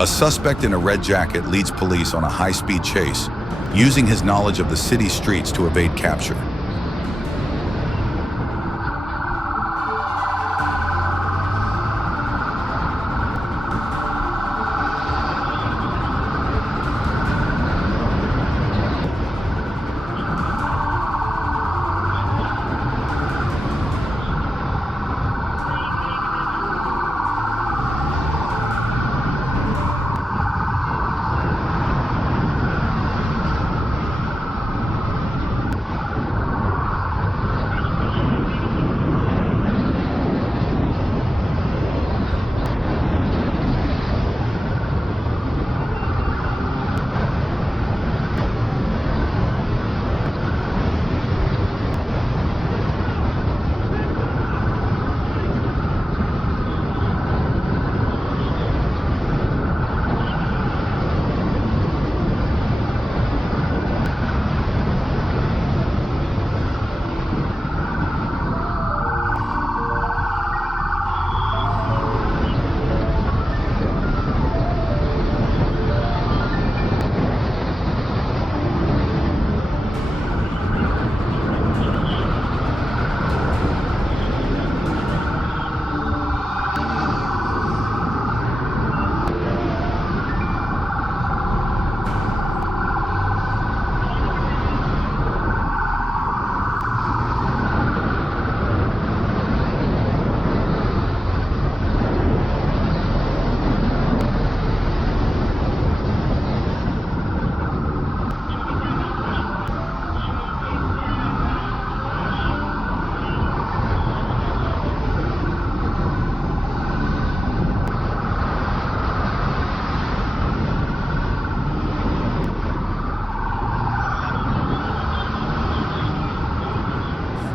A suspect in a red jacket leads police on a high-speed chase, using his knowledge of the city streets to evade capture.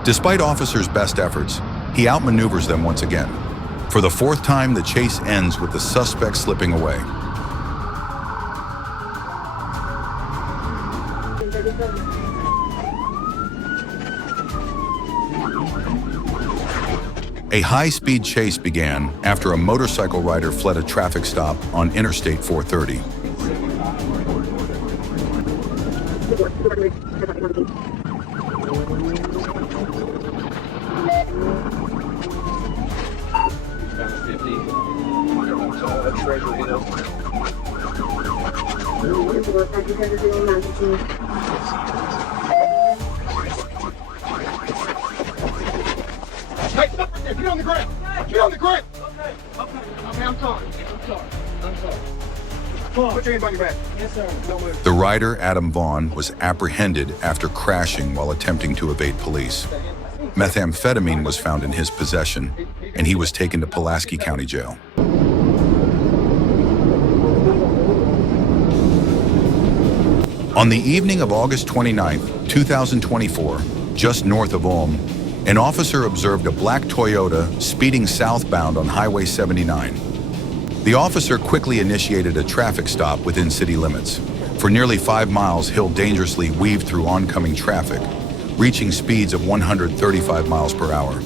Despite officers' best efforts, he outmaneuvers them once again. For the fourth time, the chase ends with the suspect slipping away. A high-speed chase began after a motorcycle rider fled a traffic stop on Interstate 430. Hey, stop right there. Get on the ground. Get on the ground. Okay, I'm sorry. Come on, put your hand on your back. Yes, sir. Don't move. The rider, Adam Vaughn, was apprehended after crashing while attempting to evade police. Methamphetamine was found in his possession, and he was taken to Pulaski County Jail. On the evening of August 29, 2024, just north of Ulm, an officer observed a black Toyota speeding southbound on Highway 79. The officer quickly initiated a traffic stop within city limits. For nearly 5 miles, Hill dangerously weaved through oncoming traffic, reaching speeds of 135 miles per hour.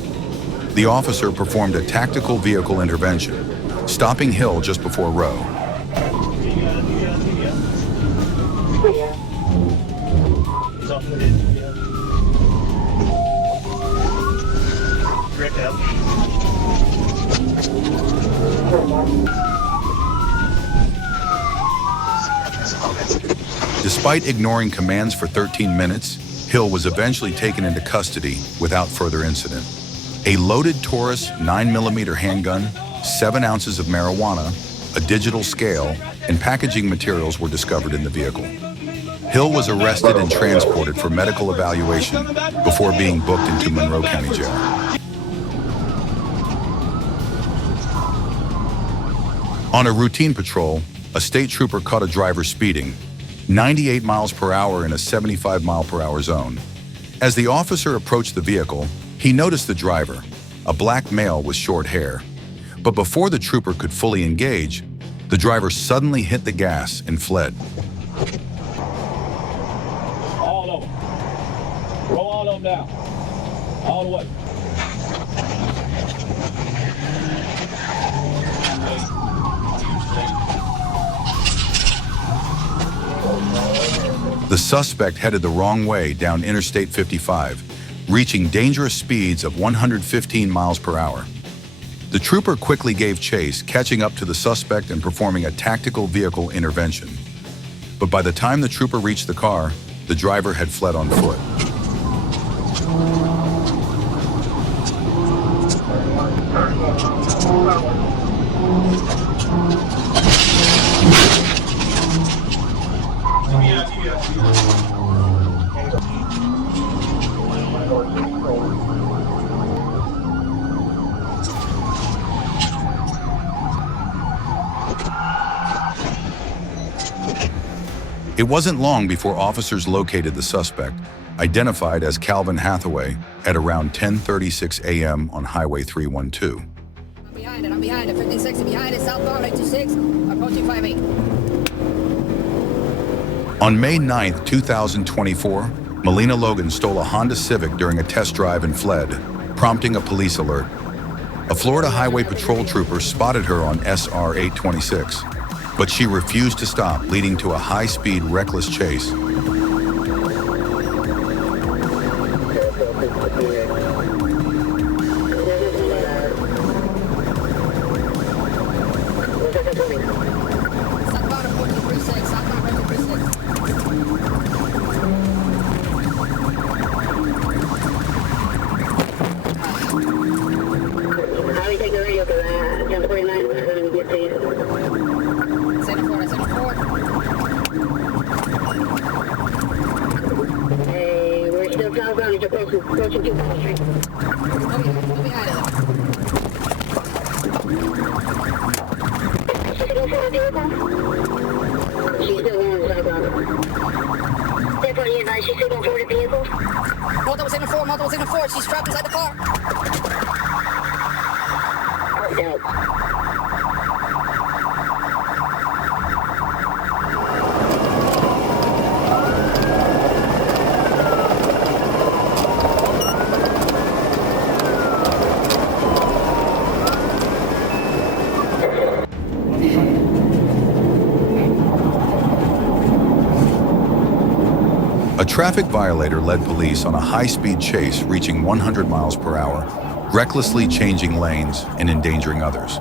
The officer performed a tactical vehicle intervention, stopping Hill just before Rowe. Despite ignoring commands for 13 minutes, Hill was eventually taken into custody without further incident. A loaded Taurus 9mm handgun, 7 ounces of marijuana, a digital scale, and packaging materials were discovered in the vehicle. Hill was arrested and transported for medical evaluation before being booked into Monroe County Jail. On a routine patrol, a state trooper caught a driver speeding 98 miles per hour in a 75 mile per hour zone. As the officer approached the vehicle, he noticed the driver, a black male with short hair. But before the trooper could fully engage, the driver suddenly hit the gas and fled. All over. Roll all of them down. All the way. The suspect headed the wrong way down Interstate 55, reaching dangerous speeds of 115 miles per hour. The trooper quickly gave chase, catching up to the suspect and performing a tactical vehicle intervention. But by the time the trooper reached the car, the driver had fled on foot. It wasn't long before officers located the suspect, identified as Calvin Hathaway, at around 10:36 a.m. on Highway 312. I'm behind it, 1560 behind it, southbound 826, approaching 58. On May 9, 2024, Melina Logan stole a Honda Civic during a test drive and fled, prompting a police alert. A Florida Highway Patrol trooper spotted her on SR 826, but she refused to stop, leading to a high-speed, reckless chase. Approaching 2nd Street. Go behind it. She's still for the vehicle? She's still on southbound. Step on you, advice. She's still going for the vehicle? Multiple's in the 4. She's trapped inside the car. Out. A traffic violator led police on a high-speed chase reaching 100 miles per hour, recklessly changing lanes and endangering others.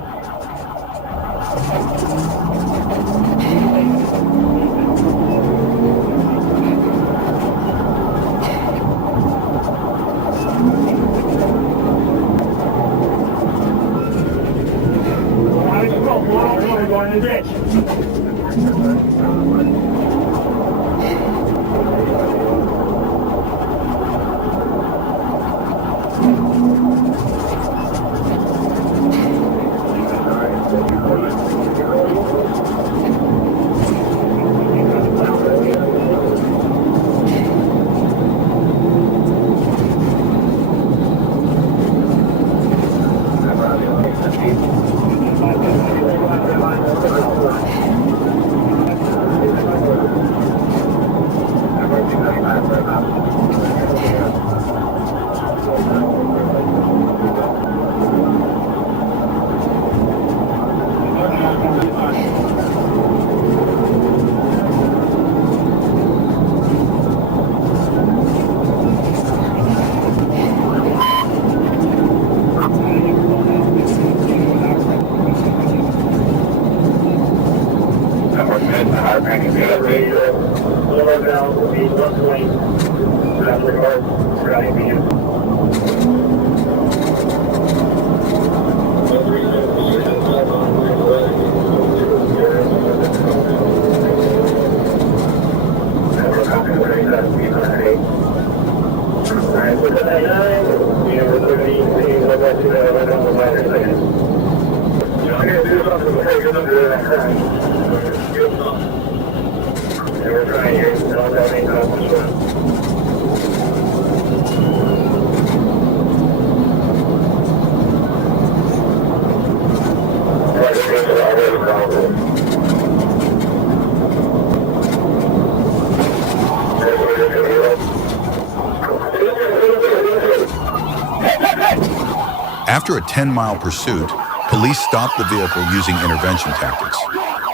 After a 10-mile pursuit, police stopped the vehicle using intervention tactics.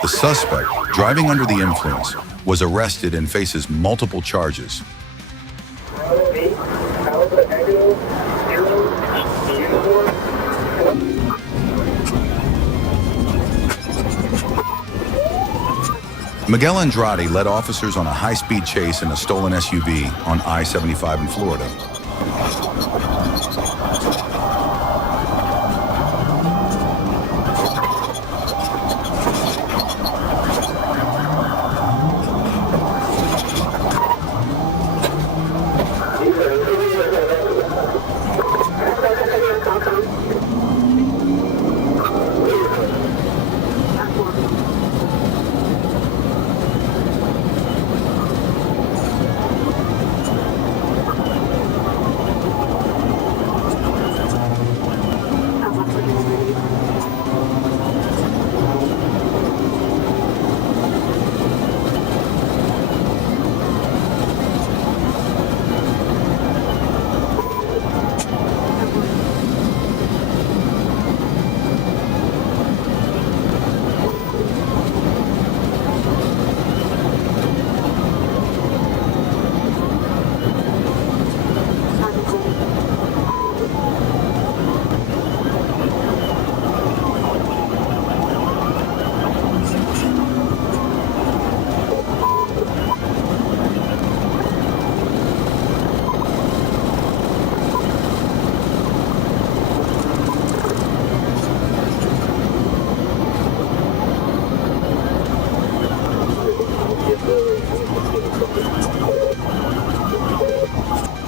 The suspect, driving under the influence, was arrested and faces multiple charges. Miguel Andrade led officers on a high-speed chase in a stolen SUV on I-75 in Florida.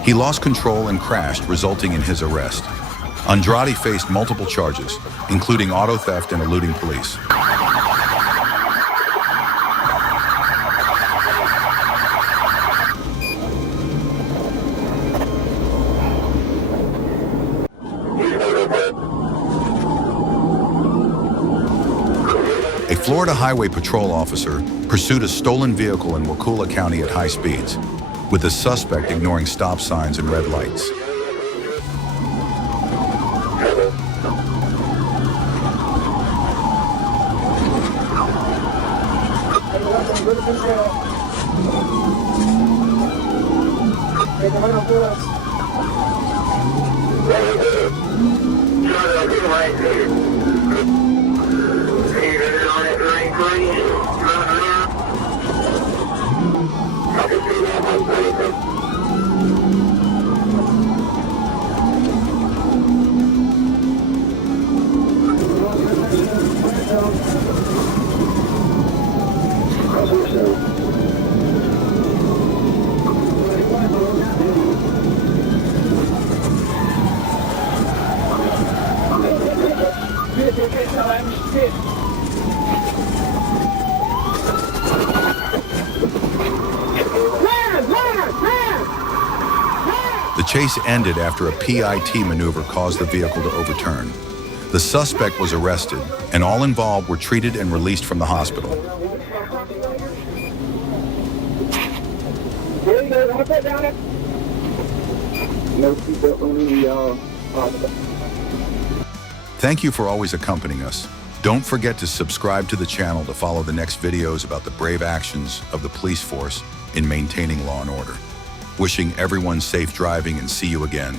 He lost control and crashed, resulting in his arrest. Andrade faced multiple charges, including auto theft and eluding police. A Florida Highway Patrol officer pursued a stolen vehicle in Wakulla County at high speeds, with the suspect ignoring stop signs and red lights. The chase ended after a PIT maneuver caused the vehicle to overturn. The suspect was arrested, and all involved were treated and released from the hospital. Thank you for always accompanying us. Don't forget to subscribe to the channel to follow the next videos about the brave actions of the police force in maintaining law and order. Wishing everyone safe driving and see you again.